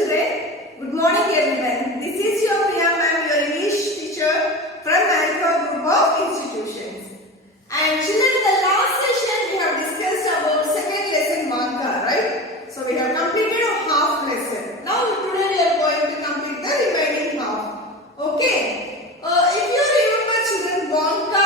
children. Good morning everyone. This is your Priya ma'am, your English teacher from Alpha Group of Institutions. And children, in the last session we have discussed about second lesson Vanka, right? So we have completed a half lesson. Now today we are going to complete the remaining half. Okay. If you remember children, Vanka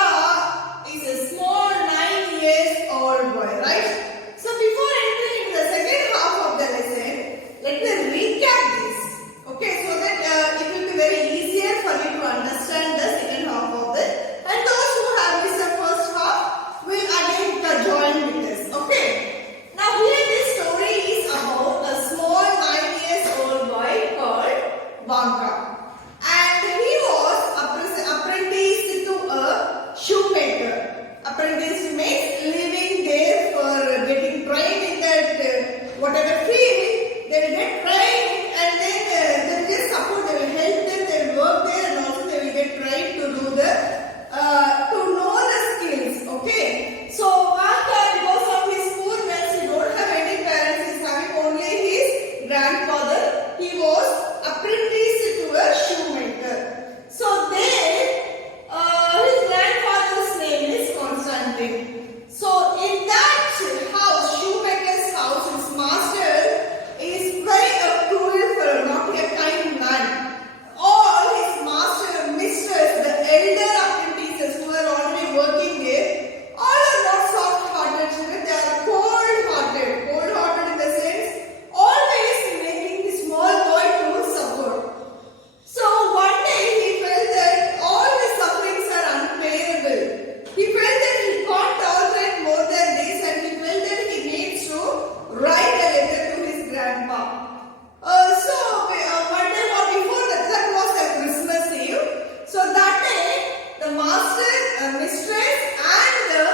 is a small 9 years old boy, right? So before entering into the second half of the lesson, let me recap this, okay, so that it will be very easier for you to understand the second half of it. And those who have missed the first half will again join with us, okay. Now here this story is about a small 9 years old boy called Vanka. And he was apprenticed to a shoemaker. Apprentice means living there for getting trained in that whatever field. They will get trained and then they will just support, they will help them, they will work there and also they will get trained to do the, to know the skills, okay. So Vanka, because of his poorness, he don't have any parents, he is having only his grandfather. He was apprenticed to a shoemaker. So there, his grandfather's name is Constantine. So in that house, shoemaker's house, his master is very cruel fellow, not a kind man. All his master, mistress, the elder apprentices who are already working there, all are not soft-hearted children. They are cold-hearted. Cold-hearted in the sense, always making the small boy to suffer. So one day he felt that all the sufferings are unbearable. He felt that he can't tolerate more than this, and he felt that he needs to write a letter to his grandpa. One day or before that was a Christmas Eve. So that day, the master, mistress, and the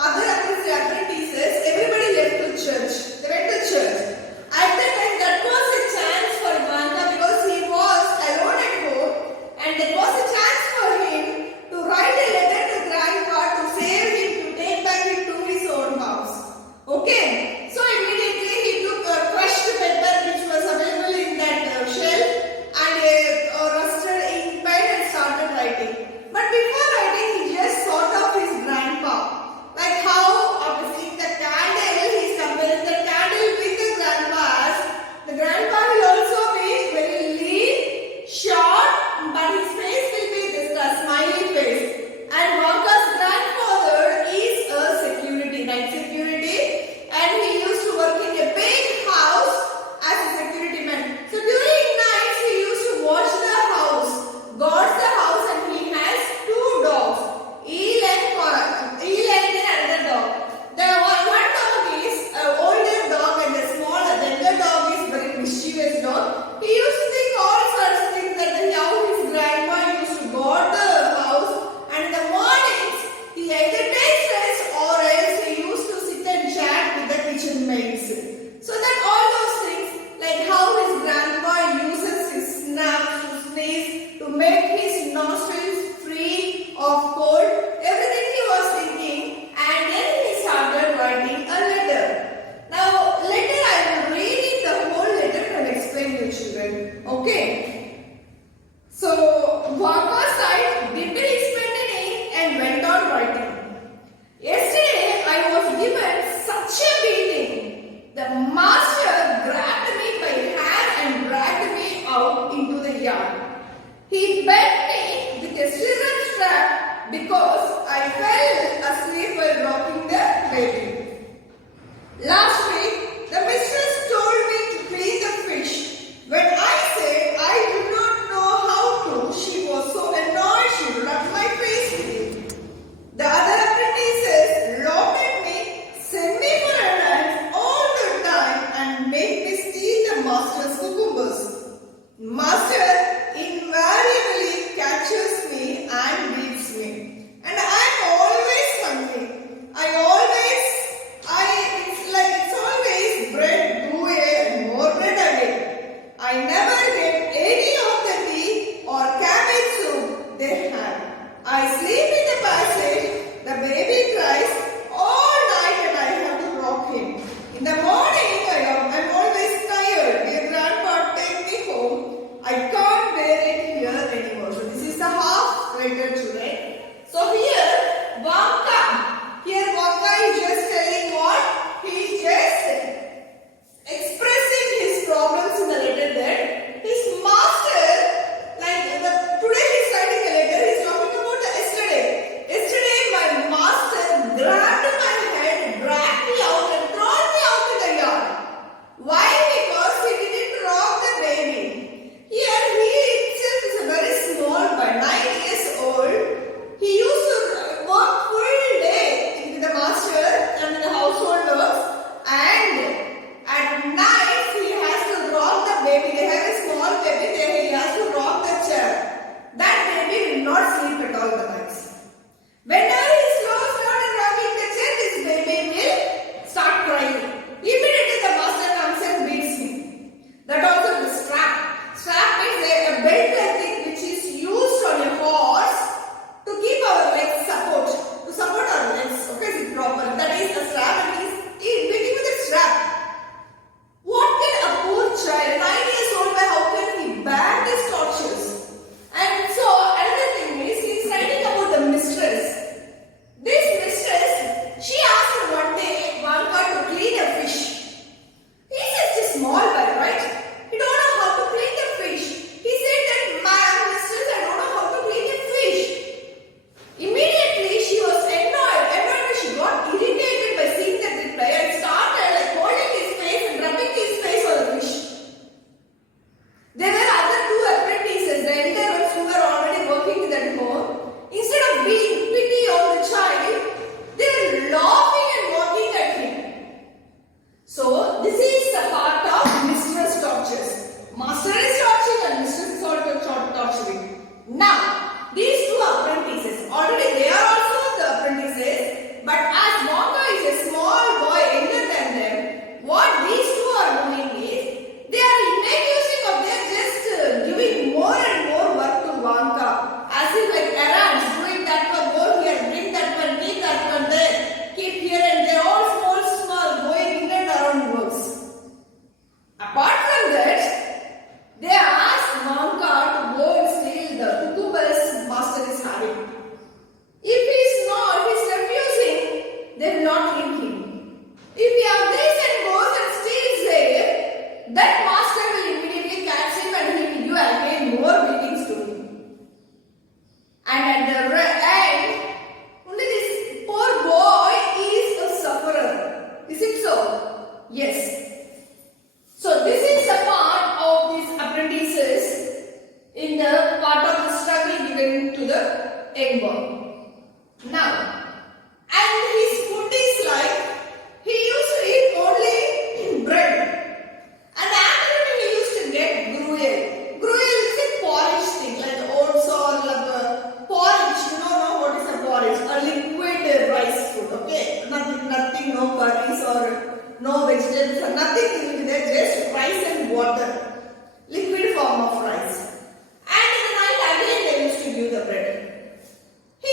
other apprentices, everybody left to church. They went to church. At that time, that was a chance for Vanka because he was alone at home, and that was a chance for him to write a letter to grandpa to save him, to take back him to his own house. Okay. So immediately he took crushed paper which was available in that shelf and a rusted ink pen and started writing. But before writing, he just thought of his grandpa. Like how, seeing the candle, he is comparing the candle with the grandpa's. The grandpa will also be very lean, short, but his face will be this smiley face. And Vanka's grandfather is a security, night security, and he used to work in a big house as a security man. So during nights he used to watch the house, guards the house, and he has two dogs, Eel and another dog. The one dog is an older dog and the younger dog is very mischievous dog. He used to think all sorts of things that how his grandma used to guard the house, and in the mornings he either takes rest or else he used to sit and chat with the kitchen maids. So that all those things, like how his grandpa uses his snaps to sneeze to make his nostrils free of cold, everything he was thinking, and then he started writing a letter. Now later I will read it, the whole letter, and explain to children. Okay. So Vanka sighed, dipped his pen in ink, and went on writing. Yesterday I was given such a beating. The master grabbed me by hand and dragged me out into the yard. He beat me with a stirrup strap because I fell asleep while rocking the baby. Last week, the mistress told me to clean the fish. When I said I did not know how to, she was so annoyed she rubbed my face with it. The other apprentices laughed at me, sent me for errands all the time, and made me steal the master's cucumbers. Master invariably catches me and beats me, and I am always hungry. It's always related children. So here Wonka is just telling what? He is just expressing his problems in the letter that his master, today he's writing a letter, he's talking about the yesterday. Yesterday my master grabbed my head, dragged me out and thrown me out in the yard. Why? Because he didn't rock the baby. Here he himself is a very small boy, 9 years old. He used to work full day with the master and in the household works, and at night he has to rock the baby. They have a small baby there, he has to rock the chair. That baby will not sleep at all the nights. Whenever he slows down and rocking the chair, this baby will start crying. Immediately the master comes and beats him. That also the strap. Strap is a belt, I think, which is used on a horse to keep our legs to support our legs. Okay, is it proper? That is the strap, and he is beating with a strap. What can a poor child, 9 years old, how can he bear these tortures? And so another thing is, he is writing about the mistress. This mistress, she asked one day Wonka to clean a fish. He is just a small boy, right? He don't know how to clean the fish. He said that, my mistress, I don't know how to clean a fish. Immediately she was annoyed. She got irritated by seeing that reply and started holding his face and rubbing his face on the fish. There were other two apprentices, the elder ones who were already working in that home. Instead of being pity on the child, they were laughing and mocking at him. So this is the part of mistress tortures. Master is torturing and mistress is also torturing. Now, these two apprentices, already they are also the apprentices, but as Wonka is a small boy younger than them, what these two are doing is, they are making of them just giving more and more work to Wonka, as if like errands, doing that one, go here, bring that one, keep that one there, keep here and there, all small, going in and around works. Apart from that, they asked Wonka to go and steal the cucumbers master is having. If he is refusing, they will not leave him. If he agrees and goes and steals there, that master will immediately catch him and he will give again more beatings to him. And at the end, only this poor boy is a sufferer. Is it so? Yes. So this is a part of these apprentices in the part of the struggle given to the young boy. Now, and his food is like, he used to eat only bread. And after he used to get gruel. Gruel is a porridge thing, like oats or porridge. You don't know what is a porridge? A liquid rice food, okay? Nothing, no curries or no vegetables, nothing will be there, just rice and water. Liquid form of rice. And in the night again they used to give the bread. He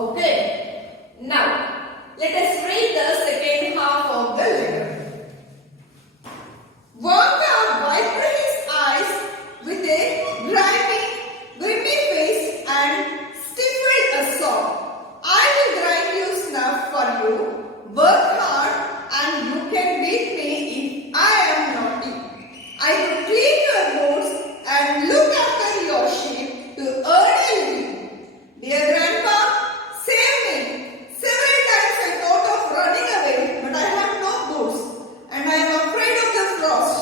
Okay. Now, let us read the second half of the letter. Wonka wiped his eyes with a grimy face and stifled a sob. I will grind you snuff for you. Work hard and you can beat me if I am naughty. I could clean your boots and look after your sheep to earn a living. Dear Grandpa, save me. Several times I thought of running away, but I have no boots and I am afraid of the frost.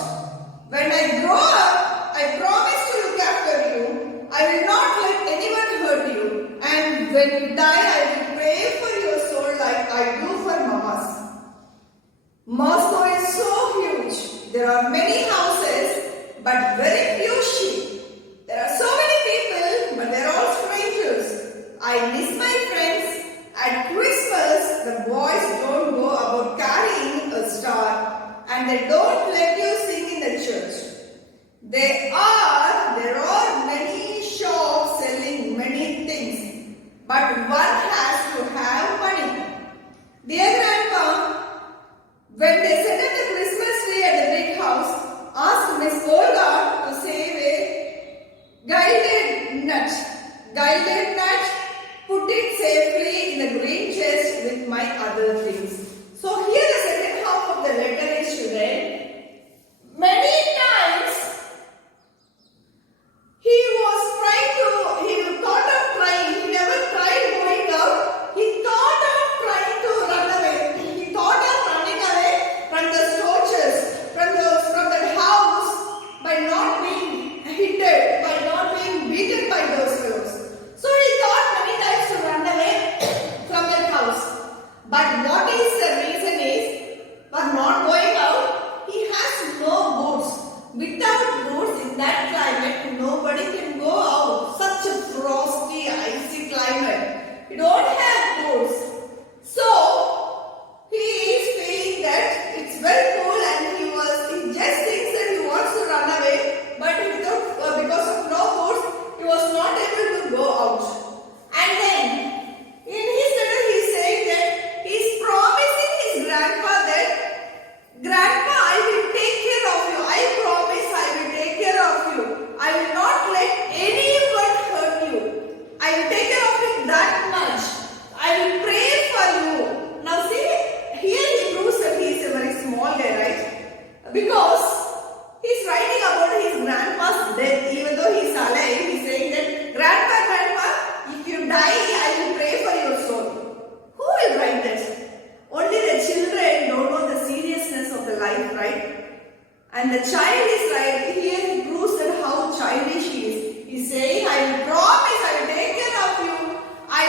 When I grow up, I promise to look after you. I will not let anyone hurt you. And when you die, I will pray for your soul like I do for Mama's. Moscow is so huge. There are many houses, but very few sheep. There are so many people, but they are all strangers. I miss my friends. At Christmas, the boys don't go about carrying a star and they don't let you sing in the church. There are many shops selling many things, but one has to have money. Dear Grandpa, when they set up the Christmas tree at the big house, ask Miss Olga to save a gilded nut. Gilded nut, put it safely in the green chest with my other things. So here the second half of the letter is, children. Many times he thought of trying. He never tried going out. He thought of trying to run away. He thought of running away from the torches, from the house, by not being hit, by not being beaten by those fellows. So he thought many times to run away from that house. But what is the reason is for not going out? He has no boots. Without boots in that climate, nobody can go out. Such a frosty, icy climate. You don't have boots. So he is feeling that it's very cool and he just thinks that he wants to run away, but because of no boots, he was not able to go out. And then in his letter he is saying that he is promising his grandpa that, Grandpa, I will take care of you. I promise I will take care of you. I will not let anyone hurt you. I will take care of you that much. I will pray for you. Now see, here he proves that he is a very small guy, right? Because he is writing about his grandpa's death. Even though he is alive, he is saying that, Grandpa, if you die, I will pray for your soul. Who will write that? Only the children don't know the seriousness of the life, right? And the child is right. Here he proves that how childish he is. He's saying, I will promise, I will take care of you. I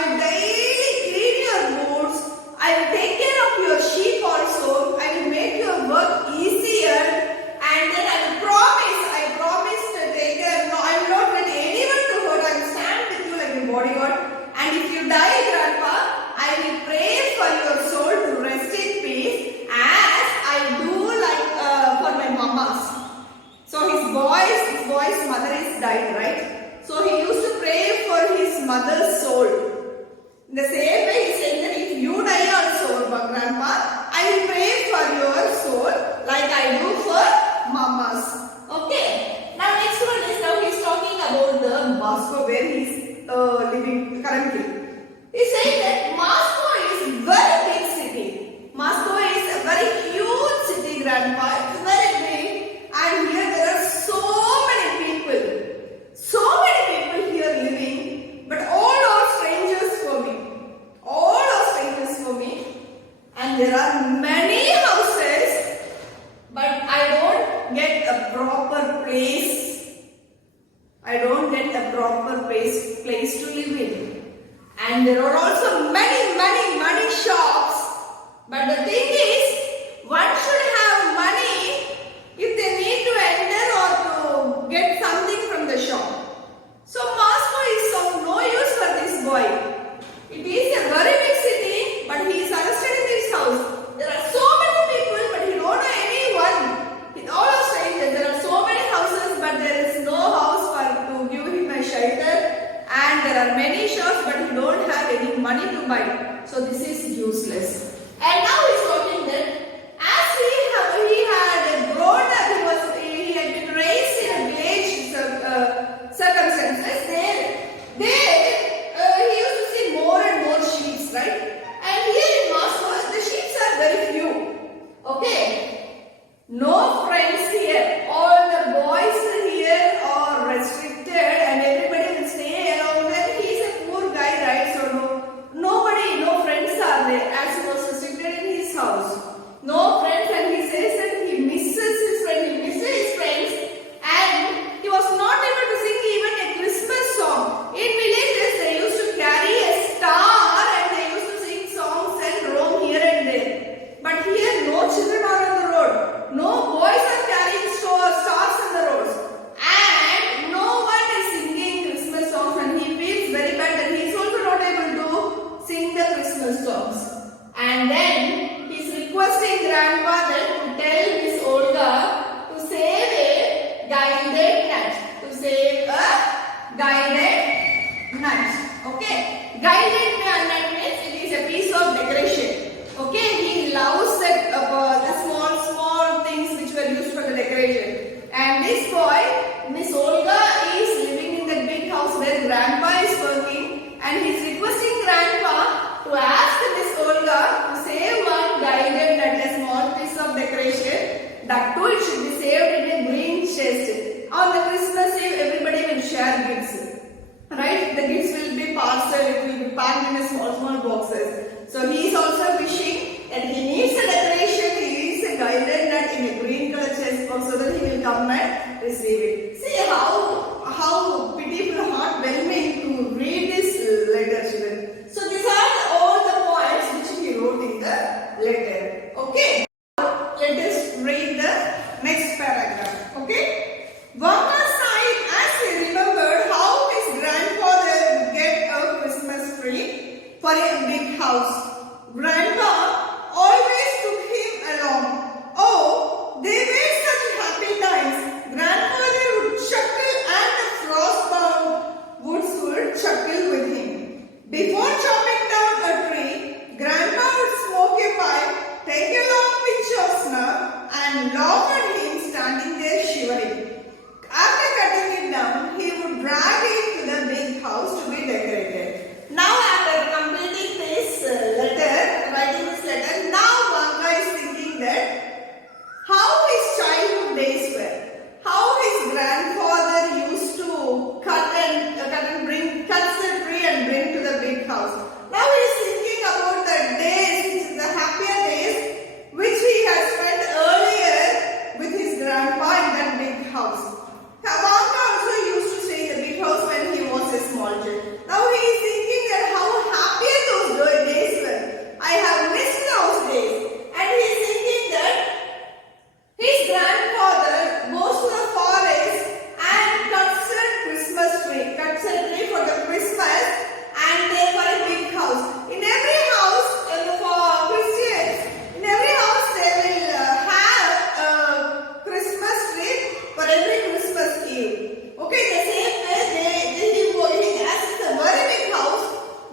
will daily clean your boots. I will take care of your sheep also. I will make your work easier. And then I promise to take care. No, I will not let anyone to hurt. I will stand with you like a bodyguard. And if you die, Grandpa, I will pray for your soul to rest in peace as I do like for my mamas. So his boy's mother is died, right? So he used to pray for his mother's soul. In the same way, he is saying that if you die also, Grandpa, I will pray for your soul like I do for mamas. Okay. Now next one is, now he is talking about the Moscow where he is living currently. He is saying that Moscow is very big city. Moscow is a very huge city, Grandpa. It's very big. And here there are so many people. So many people here living. But all are strangers for me. All are strangers for me. And there are many houses. But I don't get a proper place. I don't get a proper place to live in. And there are also many shops. But the thing is, one should have money if they need to enter or to get something from the shop. So Moscow is of no use for this boy. It is a very big city, but he is arrested in this house. There are so many people, but he don't know anyone. All are strangers. There are so many houses, but there is no house to give him a shelter. And there are many shops, but he don't have turbine. So this is useless. And now he's talking that as he had grown up, he had been raised in a village circumstances. He used to see more and more sheep, right? And here in Moscow, the sheep are very few. Okay, no friends here. All the boys here are restricted, and everybody will stay around. And he's a poor guy, right? So no friends are there, as he was restricted in his house. No friends, and he says that he misses his friends, and he was not able to sing even a Christmas song. In villages, they used to carry a star and they used to sing songs and roam here and there. But here, no children are on the road. No boys are carrying stars on the roads. And no one is singing Christmas songs, and he feels very bad that he is also not able to sing the Christmas songs. And then he is requesting grandfather to tell Miss Olga to save a guided nut. Okay, guided nut means it is a piece of decoration. Okay, he loves the small things which were used for the decoration. And this boy, Miss Olga, is living in the big house where grandpa is working, and he is requesting grandpa to ask Miss Olga to save one guided nut, a small piece of decoration. That too, it should be saved in a green chest. On the Christmas Eve, everybody will share gifts. Right? The gifts will be parcel, it will be packed in a small boxes. So he is also wishing that he needs a decoration, he needs a guided nut in a green color chest box so that he will come and receive it. See how pitiful, heartwarming to read this letter, children. So these are all the points which he wrote in the letter. Okay. Let us read the next paragraph. Okay. Wanga sighed as he remembered how his grandfather would get a Christmas tree for a big house. Grandpa always took him along. Oh, they were such happy times. Grandfather would chuckle and the frost-bound woods would chuckle with him. Before chopping down a tree, Grandpa would smoke a pipe, take a long pinch of snuff, and laugh at him standing there shivering. After cutting it down, he would drag it to the big house to be decorated. Now, after completing this writing this letter, now Wanga is thinking that how his childhood days were, how his grandfather used to cut the tree and bring to the big house. Now he is thinking about the days, the happier days, which he had spent earlier with his grandpa in that big house. Wanga also used to stay in the big house when he was a small child. Now he is thinking that how happy those days were. I have missed those days. And he is thinking that his grandfather goes to the forest and cuts a tree for the Christmas, and they for a big house. In every house, for Christians, in every house they will have a Christmas tree for every Christmas Eve. Okay, the same way he has a very big house.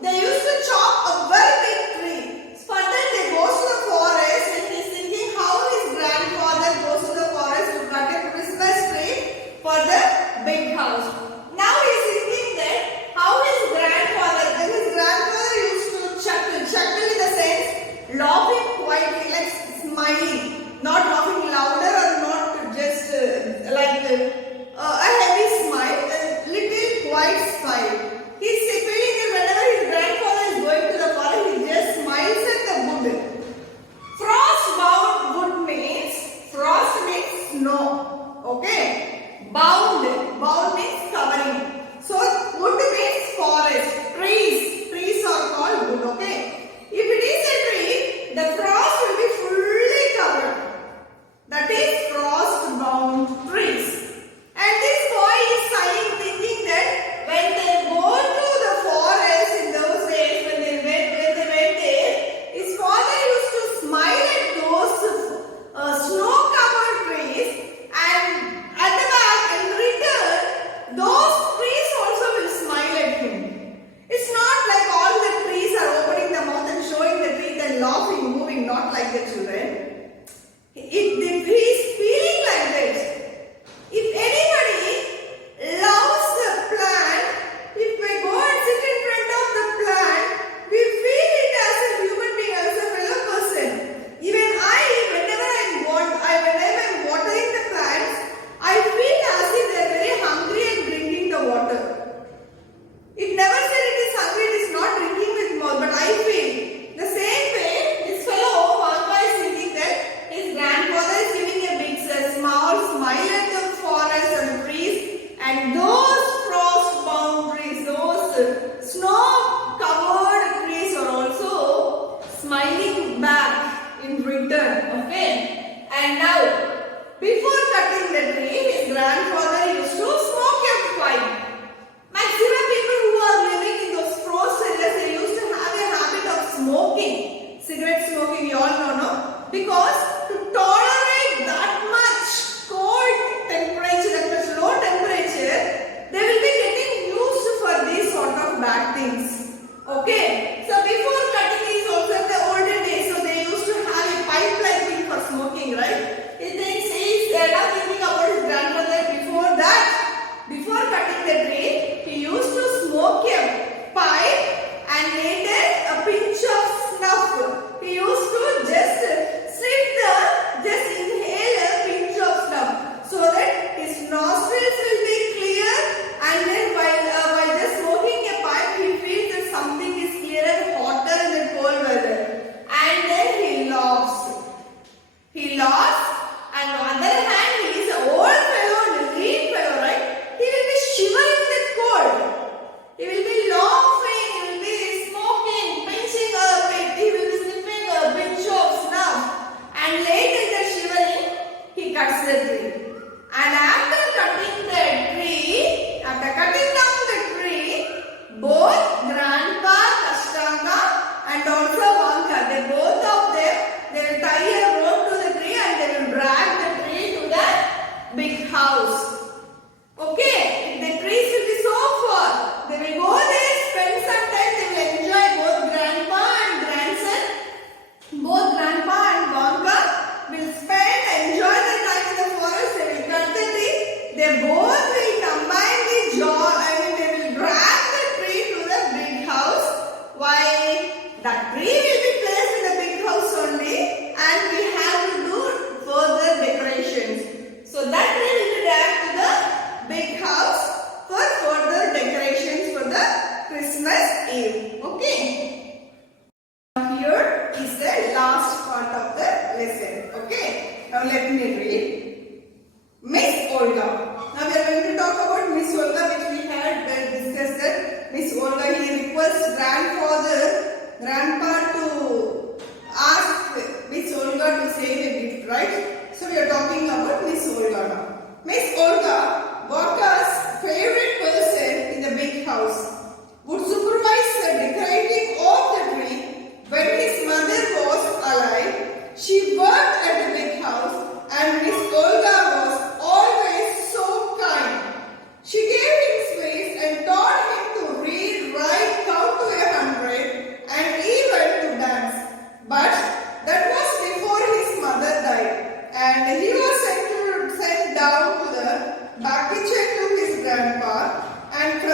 They used to chop a very big tree. For that they go to the forest, and he is thinking how his grandfather goes to the forest to cut a Christmas tree for the big house. Now he is thinking that how his grandfather used to chuckle in the sense laughing quietly, like smiling, not laughing louder or not just like a heavy smile, a little quiet smile. He is feeling that whenever his grandfather is going to the forest, he just smiles at the wood. Frost-bound wood means snow. Okay, bound means covered.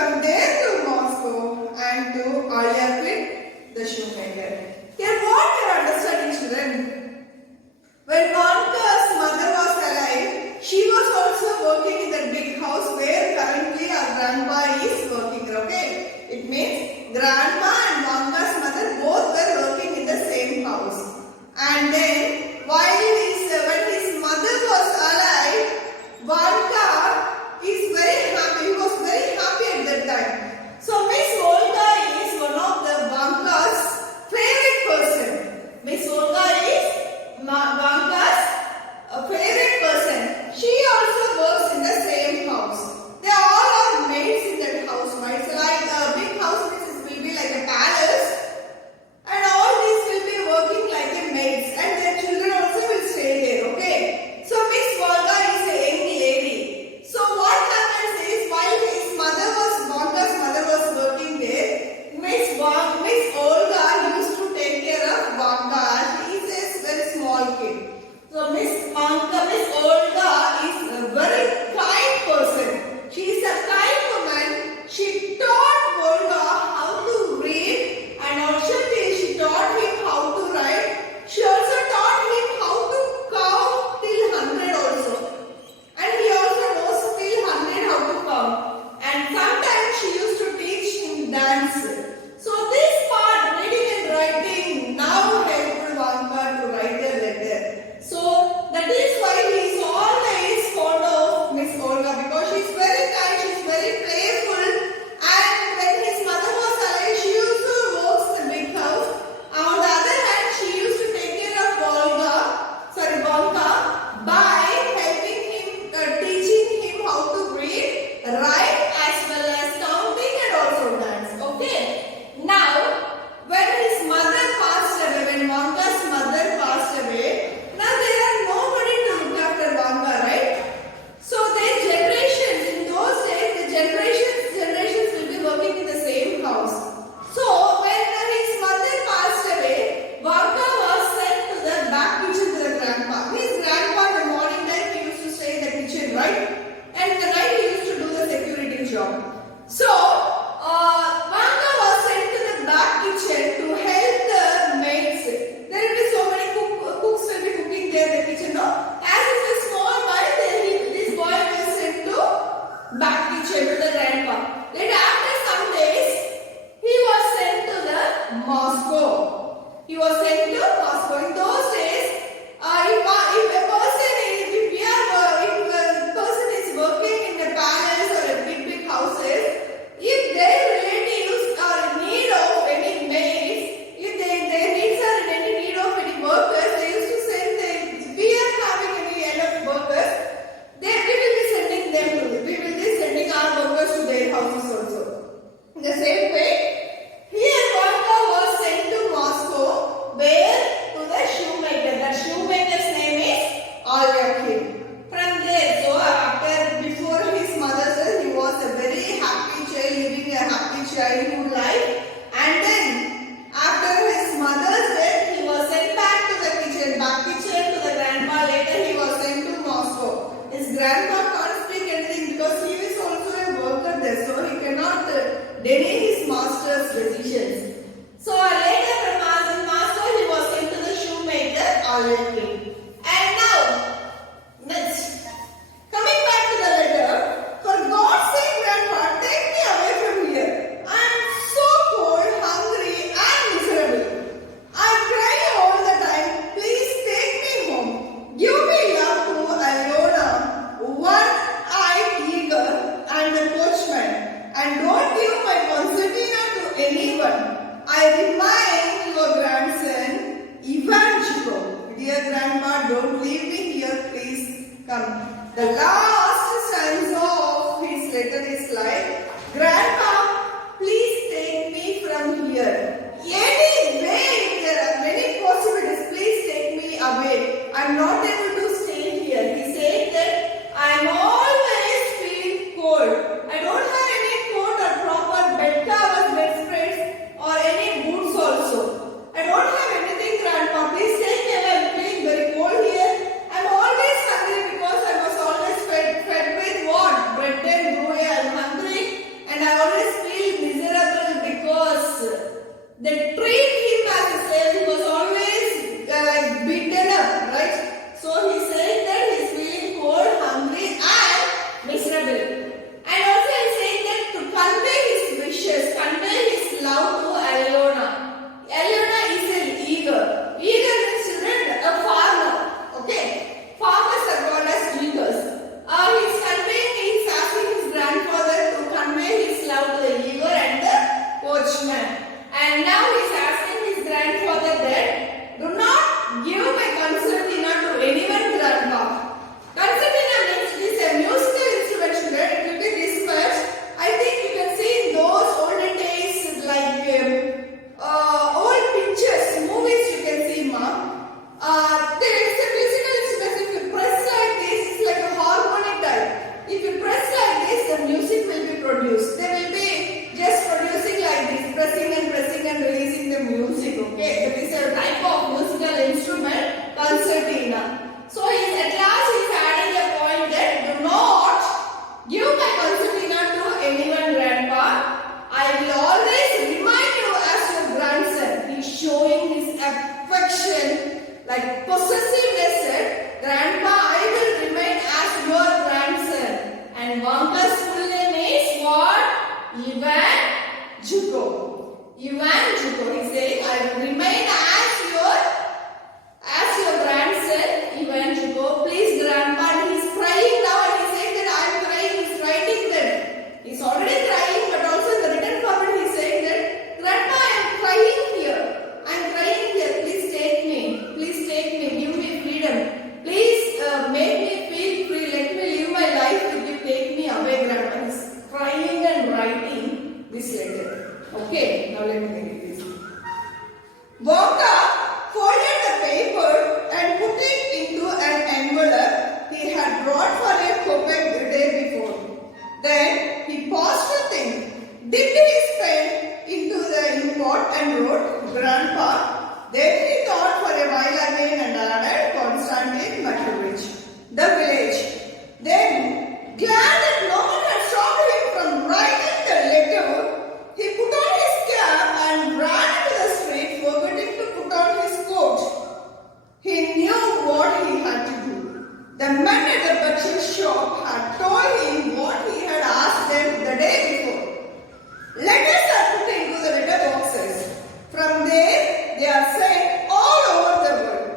from there to Moscow and to Aryapin, the shoemaker. Here what we are understanding, children? When Vanka's mother was alive, she was also working in that big house where currently our grandpa is working. Okay? It means grandma and Vanka's mother both were working in the same house. And then when his mother was alive, Vanka is very happy. He was very happy at that time. So Miss Olga is one of the Vanka's favorite person. Miss Olga is Vanka's favorite person. She also works in the same house. They all are maids in that house, right? So like a big house will be like a palace, and all these will be working like a maids, and their children also will stay there. Okay. So Miss Olga is a young lady. So what happens is while Vanka's mother was working there, Miss Olga used to take care of Vanka. She is a very small kid. So Miss Olga is a very kind person. She is a kind woman. She taught Olga how to read, and also she taught him how to write. She also taught him how to count till 100 also. And he also knows till 100 how to count. And sometimes she used to teach him dance. So this part, reading and writing, now helped Vanka to write a letter. So that is why he is always fond of Miss Olga, because she is very kind, she is very playful. And when his mother was alive, she used to work in the big house. On the other hand, she used to take care of Vanka by helping him, teaching him how to read, write, as well as counting and also dance. Okay. Now, when his mother passed away, when Vanka's mother passed away, now there are nobody to look after Vanka, right? So their generations, in those days, the generations will be working in the same house. So when his mother passed away, Vanka was sent to the back kitchen to the grandpa. His grandpa in the morning time he used to stay in the kitchen, right? And in the night he used to do the security job. So Vanka was sent to the back kitchen to help the maids. There will be so many cooks will be cooking there in the kitchen, no? As it's a small boy, this boy was sent to back kitchen to the grandpa. Then after some days, he was sent to the Moscow. He was sent to Moscow. In those days, if a person is working in the palace or a big houses, if their relatives are in need of any maids, if their needs are in any need of any workers, they used to send them. If we are having any kind of workers, we will be sending them to. We will be sending our workers to their houses also. In the same way, here Vanka was sent to Moscow, where to the shoemaker. That shoemaker's name is Aryapin. From there, so before his mother's death, he was a very happy child, living a happy childhood life. And then, after his mother's death, he was sent back to the back kitchen to the grandpa. Later, he was sent to Moscow. His grandpa can't speak anything because he is also a worker there, so he cannot deny his master's decisions. So later from master, he was sent to the shoemaker Aryapin. And now, next, coming back to the letter, for God's sake, grandpa, take me away from here. I am so cold, hungry, and miserable. I cry all the time. Please take me home. Give me love to Alyona, one-eyed eagle, and the coachman, and don't give my concertina to anyone. I remain your grandson, Ivan Chico. Dear grandma, don't leave me here, please come. The last stanza of his letter is like, Grandpa, please take me from here. Any way, there are many possibilities, please take me away. I am not able to stay here. He said that I am always feeling cold. I don't have any coat or proper bed covers, bedspreads, or any boots also. I don't have anything, Grandpa. Please take me away. I am feeling very cold here. I am always hungry because I was always fed with what? Bread and brew. I am hungry. They treat him as a slave. He was always like beaten up, right? So he said that he's feeling cold, hungry and miserable. And also he said that to convey his wishes, convey his love to Aliona. Aliona is an eager. Eager means children, a farmer. Okay? Farmers are called as eagers. He's conveying, he's asking his grandfather to convey his love to the eager and the coachman. And now he's asking his grandfather that do not give my concertina to anyone, grandpa. Concertina means it is a musical instrument, children. It will be this much. I think you can see in those olden days, like old pictures, movies you can see, mom. There is a musical instrument. If you press like this, it's like a harmonic type. If you press like this, the music will be produced. They will be just producing like this, pressing and releasing the music. Okay, that is a type of musical instrument, concertina. So at last he's adding a point that do not give my concertina to anyone, grandpa. I will always remind you as your grandson. He's showing his affection, like possessiveness. Said, grandpa, I will remain as your grandson. And Wonka's full name is what? Ivan Jugo. Ivan Jugo. He said, I will remain as your grandson, Ivan Jugo. Please, grandpa. And he's crying now, and he said that I am crying. He's writing that. He's already crying, but also in the written format he's saying that, grandpa, I am crying here. I am crying here. Please take me. Please take me. Give me freedom. Please make me feel free. Let me live my life with you. Take me away, grandpa. He's crying and writing this letter. Okay, now let me read this. Wonka folded the paper and put it into an envelope he had brought for a kopeck the day before. Then he paused to think, dipped his pen into the inkpot and wrote, Grandpa. Then he thought for a while again and added Konstantin Maturovich, the village. Then, glad that no one had stopped him from writing the letter, he put on his cap and ran into the street, forgetting to put on his coat. He knew what he had to do. The men at the butcher shop had told him what he had asked them the day before. Letters are put into the letter boxes. From there, they are sent all over the world.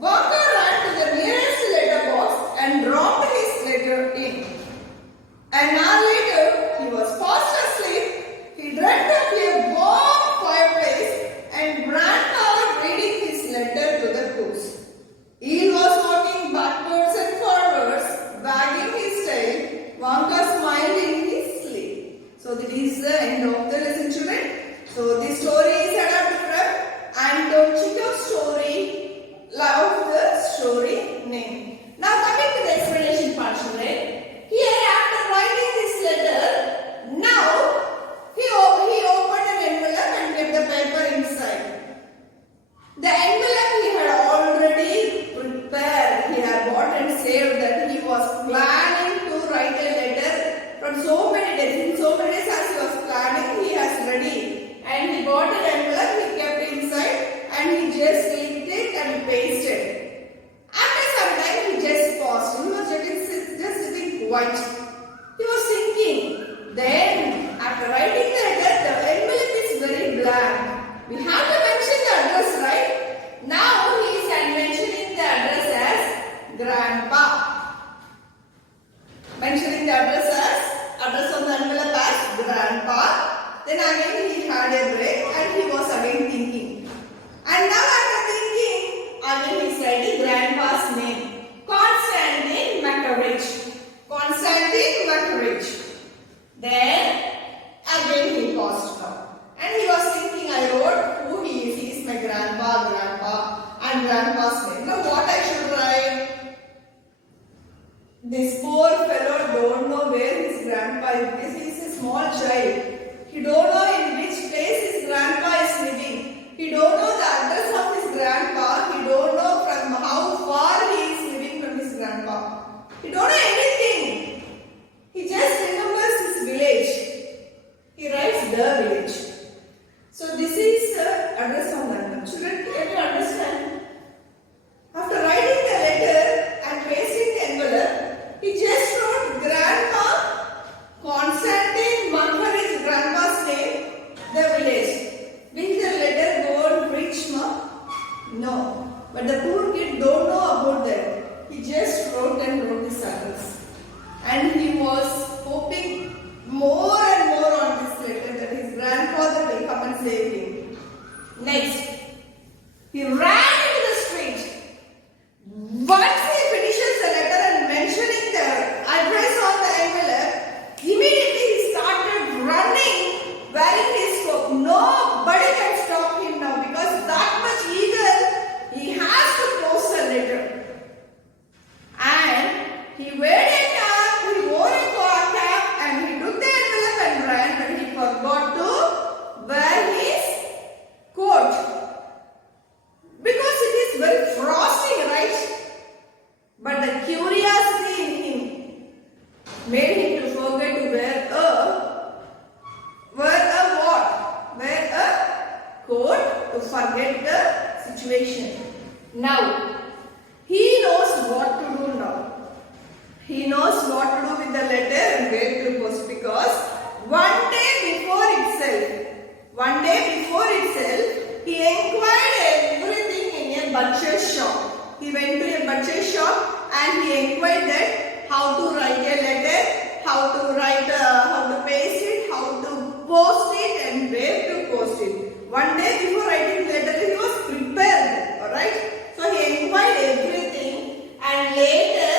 Wonka ran to the nearest letter box and dropped his letter in. An hour later, he was fast asleep. He dreamt of a warm fireplace and grandpa reading his letter to the cooks. Eel was walking backwards and forwards, wagging his tail. Wonka smiled in his sleep. So that is the end of the lesson, children. So this story is adapted from Anton Chekhov's story, Love the Story Name. Now coming to the explanation part, children. Here after writing this letter, now he opened an envelope and kept the paper inside. The envelope he had already prepared. He had bought and saved that he was planning to write a letter from so many days. In so many days as he was planning, he has ready. And he bought an envelope, he kept it inside and he just licked it and pasted. After some time, he just paused. He was just sitting quiet. He was thinking. Then, after writing the letter, the envelope is very blank. We have to mention the address, right? Now, he is mentioning the address as Grandpa. Mentioning the address on the envelope as Grandpa. Then again, he had a break and he was again thinking. And now, after thinking, again he is writing Grandpa's name. Konstantin Maturovich. Konstantin Maturovich. Then, again he paused now. And he was thinking, I wrote who he is. He is my grandpa, and grandpa's name. Now what I should write? This poor fellow don't know where his grandpa is because he is a small child. He don't know in which place his grandpa is living. He don't know the address of his grandpa. He don't know from how far he is living from his grandpa. He don't know anything. He just remembers his village. He writes the village. So this is Now, he knows what to do now. He knows what to do with the letter and where to post, because one day before itself, he inquired everything in a butcher's shop. He went to a butcher's shop and he inquired that how to write a letter, how to paste it, how to post it and where to post it. One day before writing the letter, he was prepared. Alright? So he inquired everything and later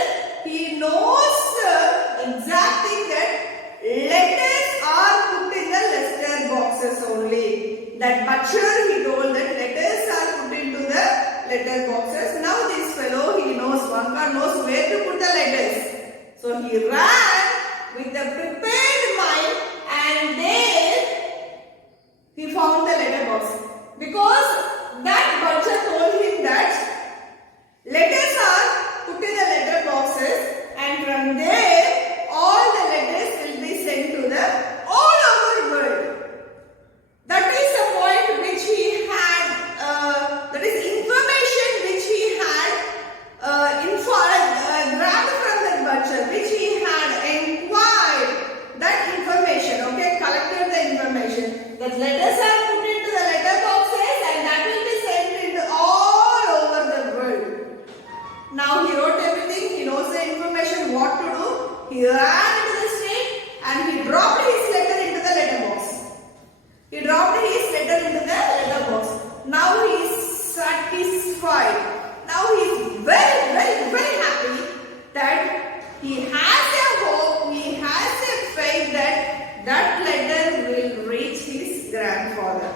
he knows the exact thing that letters are put in the letter boxes only. That butcher, he told that letters are put into the letter boxes. Now this fellow, he knows, Vanka knows where to put the letters. So he ran with a prepared mind and there he found the letter box. Because that butcher told him that letters are put in the letter boxes and from there all the letters will be sent to the all over world. That is the point which he had, that is information which he had grabbed from the butcher, which he had inquired that information, okay, collected the information. That letters are put into the letter boxes and that will be sent into all over the world. Now he wrote everything, he knows the information, what to do. He ran into the street and he dropped his letter into the letter box. He dropped his letter into the letter box. Now he is satisfied. Now he is very, very, very happy that he has a hope, he has a faith that that letter will reach his grandfather.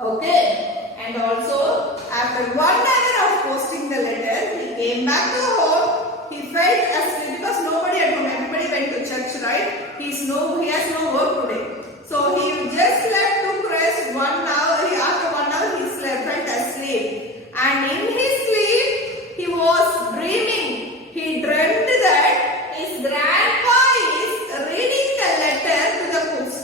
Okay? And also, after 1 hour of posting the letter, he came back to home. He felt asleep because nobody at home, everybody went to church, right? He has no work today. So he just took rest 1 hour. After 1 hour, he felt asleep. And in his sleep, he was dreaming. He dreamt that his grandpa is reading the letter to the cooks.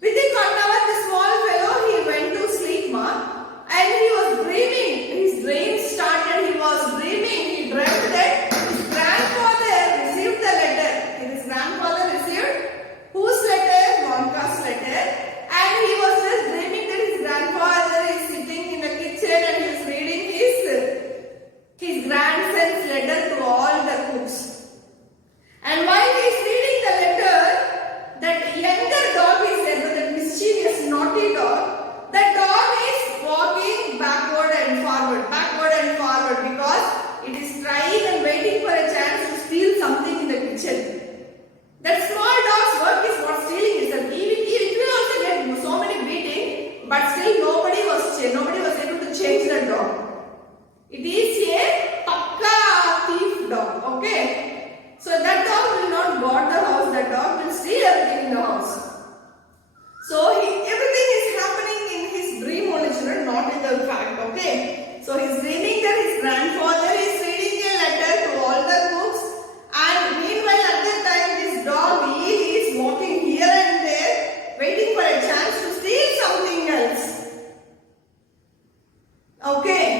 Within 1 hour, the small fellow, he went to sleep, and he was dreaming. His dream started. He was dreaming. He dreamt that his grandfather received the letter. His grandfather received whose letter? Vanka's letter. And he was just dreaming that his grandfather is sitting in the kitchen and he is reading his grandson's letter to all the cooks. And while he is reading the letter, that younger dog is there, the mischievous, naughty dog. That dog is walking backward and forward because it is trying and waiting for a chance to steal something in the kitchen. That small dog's work is not stealing itself. It will also get so many beating, but still nobody was able to change the dog. It is a pakka thief dog, okay? So that dog will not guard the house, that dog will steal everything in the house. So everything is happening in his dream only, children, not in the fact, okay? So he is dreaming that his grandfather is reading a letter to all the cooks, and meanwhile at that time this dog is walking here and there, waiting for a chance to steal something else. Okay?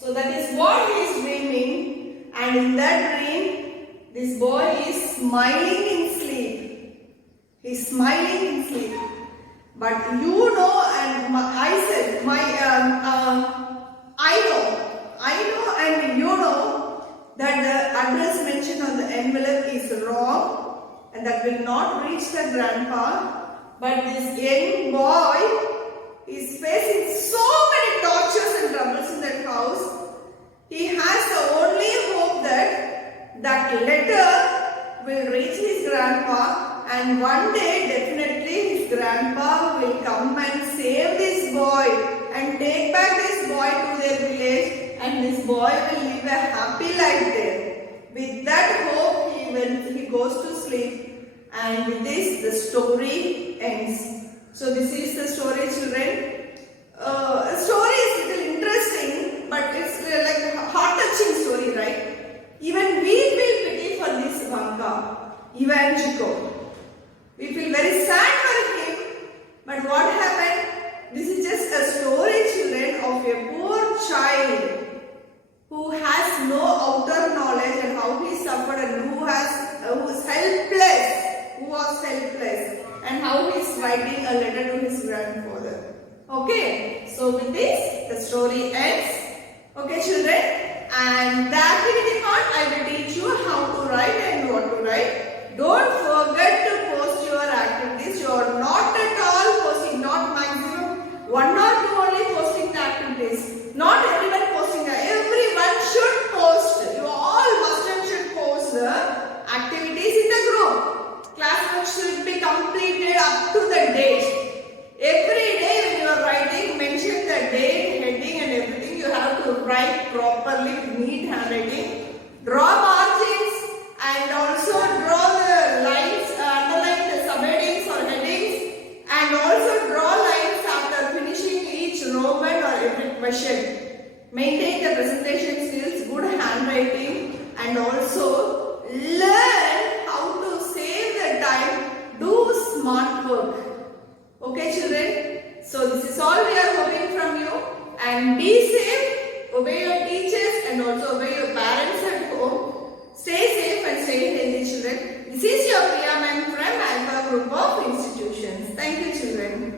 So that is what he is dreaming, and in that dream, this boy is smiling in sleep. He is smiling in sleep. But you know, and I know, and you know that the address mentioned on the envelope is wrong, and that will not reach the grandpa. But this young boy is facing so many tortures and troubles in that house. He has the only hope that that letter will reach his grandpa, and one day definitely his grandpa will come and save this boy and take back this boy to their village, and this boy will live a happy life there. With that hope, he goes to sleep, and with this the story ends. So this is the story, children. The story is little interesting, but it's like a heart-touching story, right? Even we feel pity for this Vanka, Ivan Chico. We feel very sad for him, but what happened? This is just a story, children, of a poor child who has no outer knowledge and how he suffered and who was helpless and how he is writing a letter to his grandfather. Okay, so with this the story ends. Okay children, and the activity part I will teach you how to write and what to write. Don't forget to post your activities. You are not at all posting, not maximum 1 or 2 only posting the activities. Not everyone posting that. Everyone should post. You all must and should post the activities in the group. Classwork should be completed up to the date. Every day when you are writing, mention the date, heading and everything. You have to write properly with neat handwriting. Draw margins and also draw the lines, underline the subheadings or headings, and also draw lines after finishing each Roman or every question. Maintain the presentation skills, good handwriting, and also learn how to save the time. Do smart work. Okay children, so this is all we are hoping from you, and be safe, obey your teachers and also obey your parents at home. Stay safe and stay healthy children. This is your Priya ma'am from Alpha Group of Institutions. Thank you.